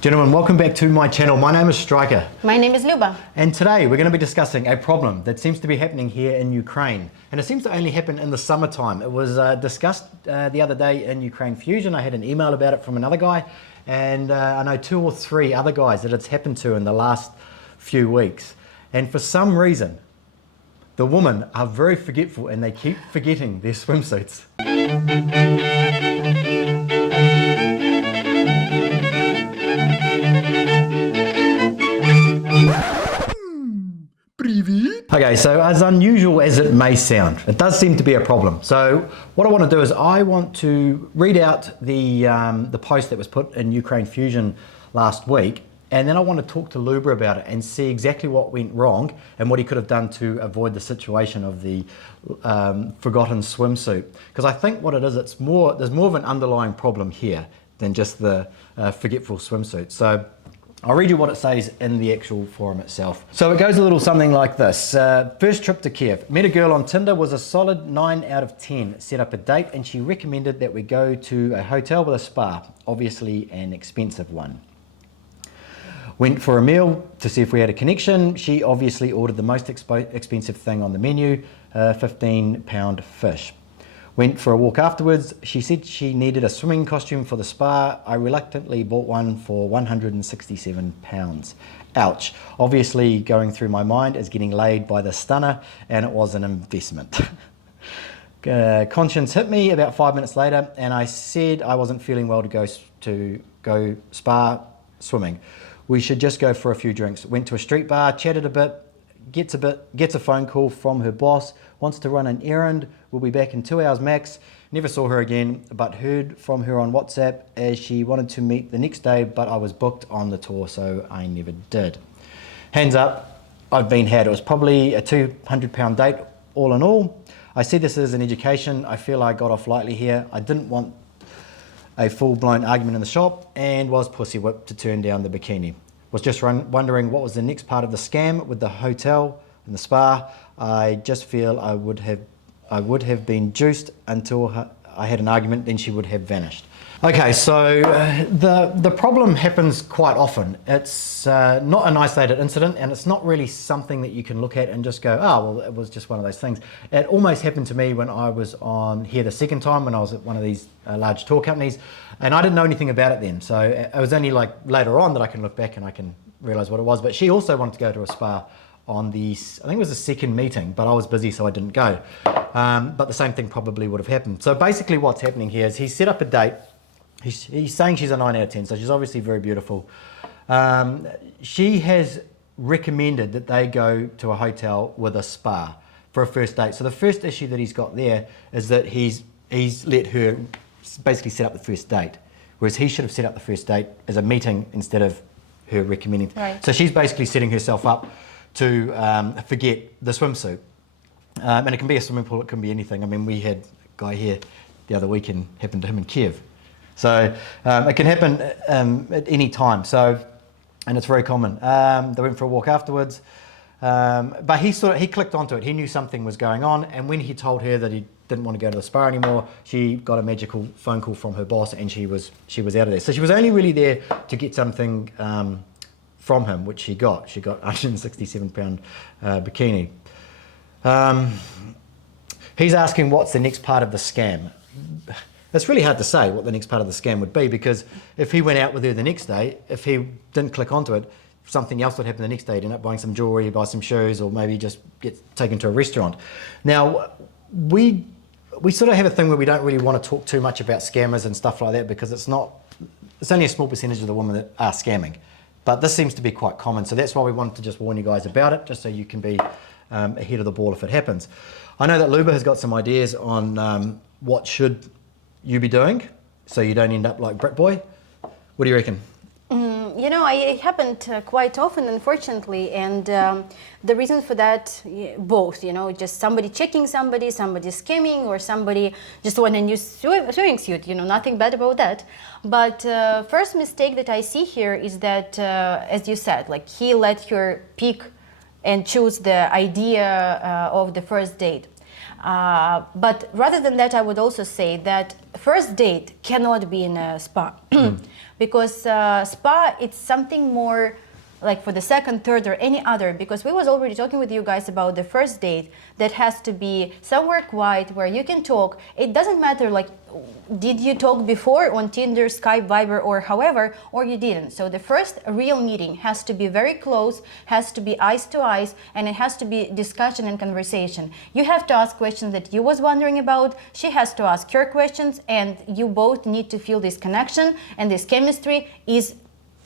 Gentlemen, welcome back to my channel. My name is Striker. My name is Luba. And today we're going to be discussing a problem that seems to be happening here in Ukraine. And it seems to only happen in the summertime. It was discussed the other day in Ukraine Fusion. I had an email about it from another guy. And I know 2 or 3 other guys that it's happened to in the last few weeks. And for some reason, the women are very forgetful and they keep forgetting their swimsuits. Okay, so as unusual as it may sound, it does seem to be a problem. So what I want to do is I want to read out the post that was put in Ukraine Fusion last week, and then I want to talk to Luba about it and see exactly what went wrong and what he could have done to avoid the situation of the forgotten swimsuit. Because I think what it is, there's more of an underlying problem here than just the forgetful swimsuit. So I'll read you what it says in the actual forum itself. So it goes a little something like this. First trip to Kiev. Met a girl on Tinder, was a solid 9 out of 10. Set up a date and she recommended that we go to a hotel with a spa, obviously an expensive one. Went for a meal to see if we had a connection. She obviously ordered the most expensive thing on the menu, £15 fish. Went for a walk afterwards. She said she needed a swimming costume for the spa. I reluctantly bought one for £167. Ouch. Obviously going through my mind is getting laid by the stunner, and it was an investment. Conscience hit me about 5 minutes later, and I said I wasn't feeling well to go spa swimming. We should just go for a few drinks. Went to a street bar, chatted a bit, gets a phone call from her boss, wants to run an errand, will be back in 2 hours max. Never saw her again, but heard from her on WhatsApp as she wanted to meet the next day, but I was booked on the tour, so I never did. Hands up, I've been had. It was probably a £200 date all in all. I see this as an education. I feel I got off lightly here. I didn't want a full-blown argument in the shop and was pussy whipped to turn down the bikini. Was just wondering what was the next part of the scam with the hotel and the spa. I just feel I would have been juiced until I had an argument, then she would have vanished. Okay, so the problem happens quite often. It's not an isolated incident, and it's not really something that you can look at and just go, oh, well, it was just one of those things. It almost happened to me when I was on here the second time, when I was at one of these large tour companies, and I didn't know anything about it then. So it was only like later on that I can look back and I can realize what it was. But she also wanted to go to a spa on the, I think it was the second meeting, but I was busy so I didn't go. But the same thing probably would have happened. So basically what's happening here is he set up a date. He's saying she's a 9 out of 10, so she's obviously very beautiful. She has recommended that they go to a hotel with a spa for a first date. So the first issue that he's got there is that he's let her basically set up the first date, whereas he should have set up the first date as a meeting instead of her recommending. Right. So she's basically setting herself up to forget the swimsuit. And it can be a swimming pool, it can be anything. I mean, we had a guy here the other weekend, happened to him in Kiev. So it can happen at any time. So, and it's very common. They went for a walk afterwards, but he clicked onto it. He knew something was going on, and when he told her that he didn't want to go to the spa anymore, she got a magical phone call from her boss, and she was out of there. So she was only really there to get something from him, which she got. She got £167 bikini. He's asking what's the next part of the scam. It's really hard to say what the next part of the scam would be, because if he went out with her the next day, if he didn't click onto it, something else would happen the next day. He'd end up buying some jewelry, buy some shoes, or maybe just get taken to a restaurant. Now, we sort of have a thing where we don't really want to talk too much about scammers and stuff like that, because it's only a small percentage of the women that are scamming. But this seems to be quite common, so that's why we wanted to just warn you guys about it, just so you can be ahead of the ball if it happens. I know that Luba has got some ideas on what should you be doing so you don't end up like Brit Boy. What do you reckon? It happened quite often, unfortunately, and the reason for that, both, just somebody checking somebody scamming, or somebody just want a new swimming suit, nothing bad about that. But first mistake that I see here is that, as you said, like he let her pick and choose the idea of the first date. But rather than that, I would also say that first date cannot be in a spa. because spa, it's something more like for the second, third, or any other, because we was already talking with you guys about the first date that has to be somewhere quiet where you can talk. It doesn't matter, like, did you talk before on Tinder, Skype, Viber, or however, or you didn't. So the first real meeting has to be very close, has to be eyes to eyes, and it has to be discussion and conversation. You have to ask questions that you was wondering about, she has to ask her questions, and you both need to feel this connection and this chemistry is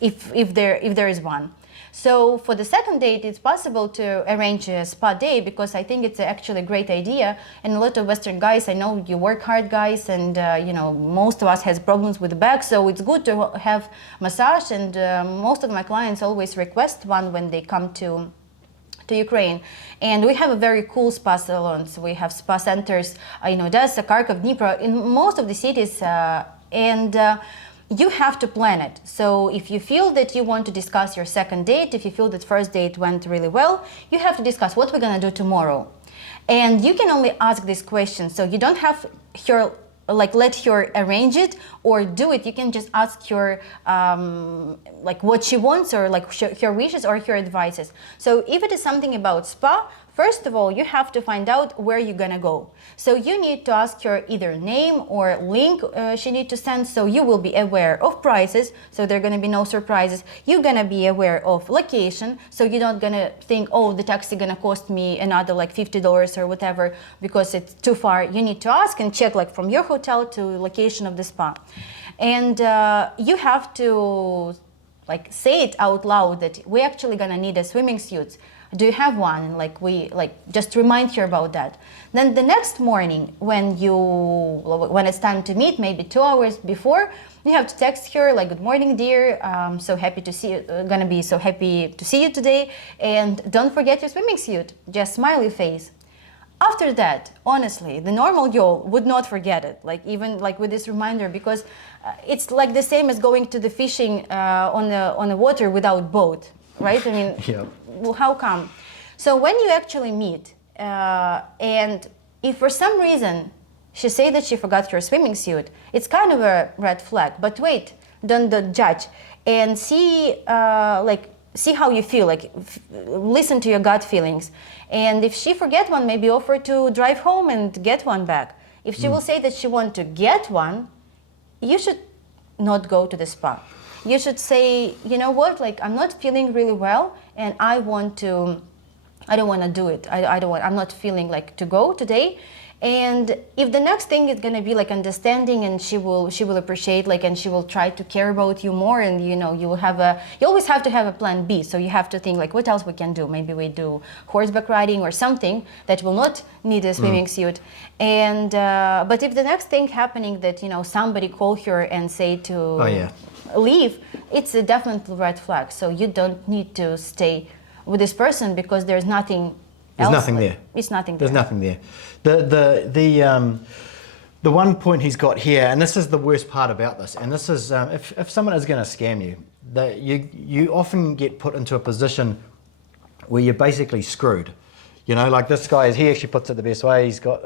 if there is one. So for the second date, it's possible to arrange a spa day, because I think it's actually a great idea. And a lot of Western guys, I know you work hard, guys, and most of us has problems with the back, so it's good to have massage. And most of my clients always request one when they come to Ukraine. And we have a very cool spa salons. We have spa centers, Odessa, Kharkov, Dnipro, in most of the cities, you have to plan it. So if you feel that you want to discuss your second date, if you feel that first date went really well, you have to discuss what we're going to do tomorrow. And you can only ask these questions. So you don't have her, let her arrange it or do it. You can just ask her what she wants, or her wishes or her advices. So if it is something about spa, first of all, you have to find out where you're gonna go. So you need to ask her either name or link she need to send, so you will be aware of prices, so there are gonna be no surprises. You're gonna be aware of location, so you're not gonna think, oh, the taxi gonna cost me another $50 or whatever, because it's too far. You need to ask and check from your hotel to location of the spa. And you have to say it out loud that we're actually gonna need a swimming suit. Do you have one? Just remind her about that. Then the next morning, when it's time to meet, maybe 2 hours before, you have to text her good morning, dear. So happy to see you. Gonna be so happy to see you today. And don't forget your swimming suit. Just smiley face. After that, honestly, the normal girl would not forget it. Even with this reminder, because it's the same as going to the fishing on the water without boat, right? I mean. Yeah. Well, how come? So when you actually meet, and if for some reason she say that she forgot her swimming suit, it's kind of a red flag. But wait, don't judge, and see how you feel. Listen to your gut feelings. And if she forget one, maybe offer to drive home and get one back. If she will say that she want to get one, you should not go to the spa. You should say, you know what, I'm not feeling really well, and I don't want to do it. I'm not feeling to go today. And if the next thing is gonna be understanding, and she will appreciate, and she will try to care about you more, and you always have to have a plan B. So you have to think what else we can do. Maybe we do horseback riding or something that will not need a swimming suit. And but if the next thing happening that somebody call her and say to leave, it's a definite red flag. So you don't need to stay with this person, because there's nothing. There's nothing there. It's nothing there. There's nothing there. The one point he's got here, and this is the worst part about this, and this is if someone is going to scam you, that you often get put into a position where you're basically screwed. This guy he actually puts it the best way. He's got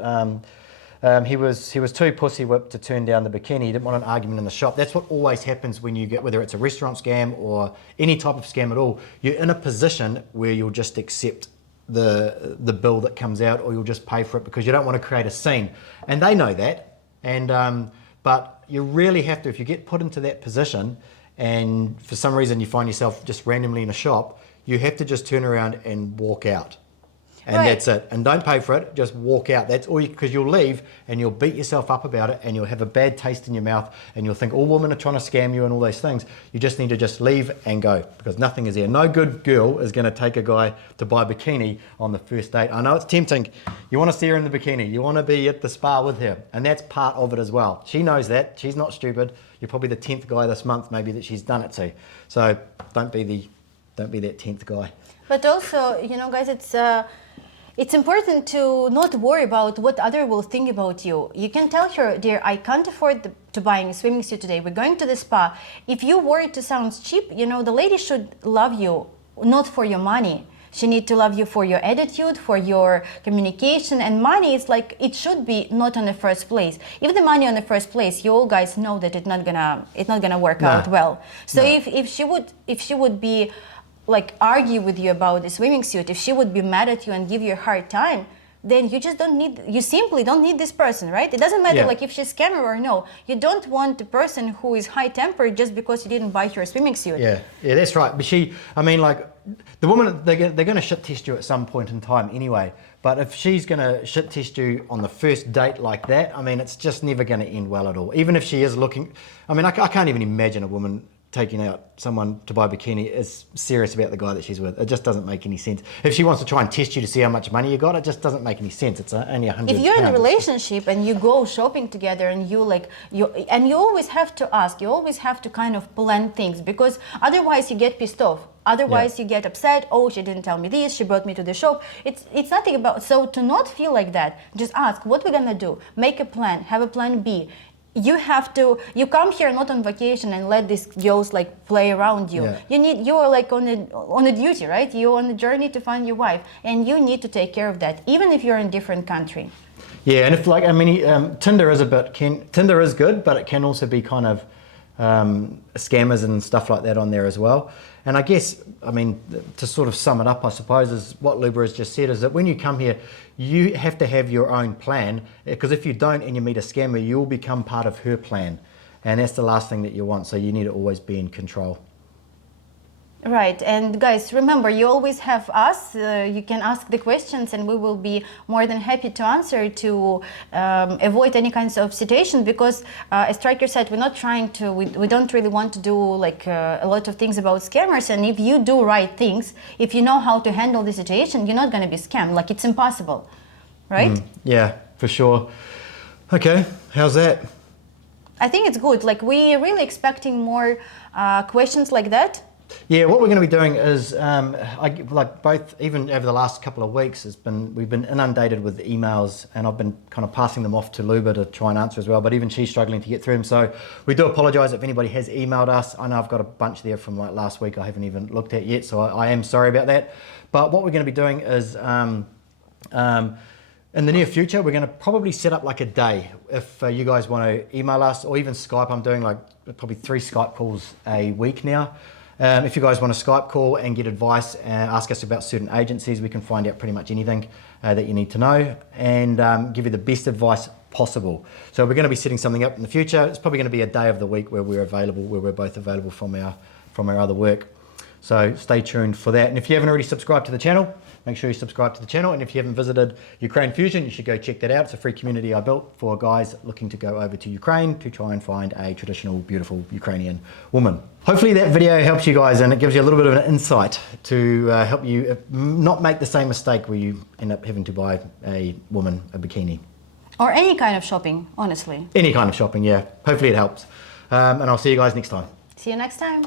he was too pussy whipped to turn down the bikini. He didn't want an argument in the shop. That's what always happens when you get, whether it's a restaurant scam or any type of scam at all. You're in a position where you'll just accept the bill that comes out, or you'll just pay for it because you don't want to create a scene. And they know that. And but you really have to, if you get put into that position and for some reason you find yourself just randomly in a shop, you have to just turn around and walk out. And that's it. And don't pay for it, just walk out. That's all, because you'll leave and you'll beat yourself up about it, and you'll have a bad taste in your mouth, and you'll think all women are trying to scam you and all those things. You just need to just leave and go, because nothing is there. No good girl is going to take a guy to buy a bikini on the first date. I know it's tempting. You want to see her in the bikini. You want to be at the spa with her. And that's part of it as well. She knows that. She's not stupid. You're probably the 10th guy this month maybe that she's done it to. So don't be that 10th guy. But also, guys, it's important to not worry about what other will think about you. You can tell her, dear, I can't afford to buying a swimming suit today. We're going to the spa. If you worry to sound cheap, the lady should love you, not for your money. She needs to love you for your attitude, for your communication, and money is like, it should be not on the first place. If the money on the first place, you all guys know that it's not gonna work out well. So if she would be like argue with you about the swimming suit, if she would be mad at you and give you a hard time, then you simply don't need this person, right? It doesn't matter like if she's scammer or no. You don't want the person who is high-tempered just because you didn't buy her a swimming suit. Yeah, that's right. But I mean, like, the woman, they're going to shit test you at some point in time anyway. But if she's going to shit test you on the first date like that, I mean, it's just never going to end well at all. Even if she is looking, I mean, I can't even imagine a woman taking out someone to buy a bikini is serious about the guy that she's with. It just doesn't make any sense. If she wants to try and test you to see how much money you got, it just doesn't make any sense. It's only £100. If you're in a relationship and you go shopping together and you always have to ask, you always have to kind of plan things, because otherwise you get pissed off. Otherwise you get upset. Oh, she didn't tell me this, she brought me to the shop. It's nothing about, so to not feel like that, just ask, what we're gonna do? Make a plan, have a plan B. You come here not on vacation and let these girls like play around you. You are like on a duty, right? You're on a journey to find your wife, and you need to take care of that, even if you're in a different country. Yeah, and if like, I mean, Tinder is good, but it can also be kind of scammers and stuff like that on there as well. And I guess, I mean, to sort of sum it up, I suppose, is what Luba has just said, is that when you come here, you have to have your own plan, because if you don't and you meet a scammer, you'll become part of her plan. And that's the last thing that you want, so you need to always be in control. Right, and guys, remember, you always have us. You can ask the questions and we will be more than happy to answer, to avoid any kinds of situation, because as Striker said, we're not trying to, we don't really want to do like a lot of things about scammers. And if you do right things, if you know how to handle the situation, you're not going to be scammed. Like, it's impossible, right? Yeah, for sure. Okay, how's that? I think it's good. Like, we're really expecting more questions like that. Yeah, what we're going to be doing is, even over the last couple of weeks, we've been inundated with emails, and I've been kind of passing them off to Luba to try and answer as well, but even she's struggling to get through them. So we do apologise if anybody has emailed us. I know I've got a bunch there from like last week I haven't even looked at yet, so I am sorry about that. But what we're going to be doing is, in the near future, we're going to probably set up like a day. If you guys want to email us, or even Skype, I'm doing like probably 3 Skype calls a week now. If you guys want a Skype call and get advice and ask us about certain agencies, we can find out pretty much anything that you need to know, and give you the best advice possible. So we're going to be setting something up in the future. It's probably going to be a day of the week where we're both available from our other work. So stay tuned for that. And if you haven't already subscribed to the channel, make sure you subscribe to the channel. And if you haven't visited Ukraine Fusion, you should go check that out. It's a free community I built for guys looking to go over to Ukraine to try and find a traditional, beautiful Ukrainian woman. Hopefully that video helps you guys, and it gives you a little bit of an insight to help you not make the same mistake where you end up having to buy a woman a bikini. Or any kind of shopping, honestly. Any kind of shopping, yeah. Hopefully it helps. And I'll see you guys next time. See you next time.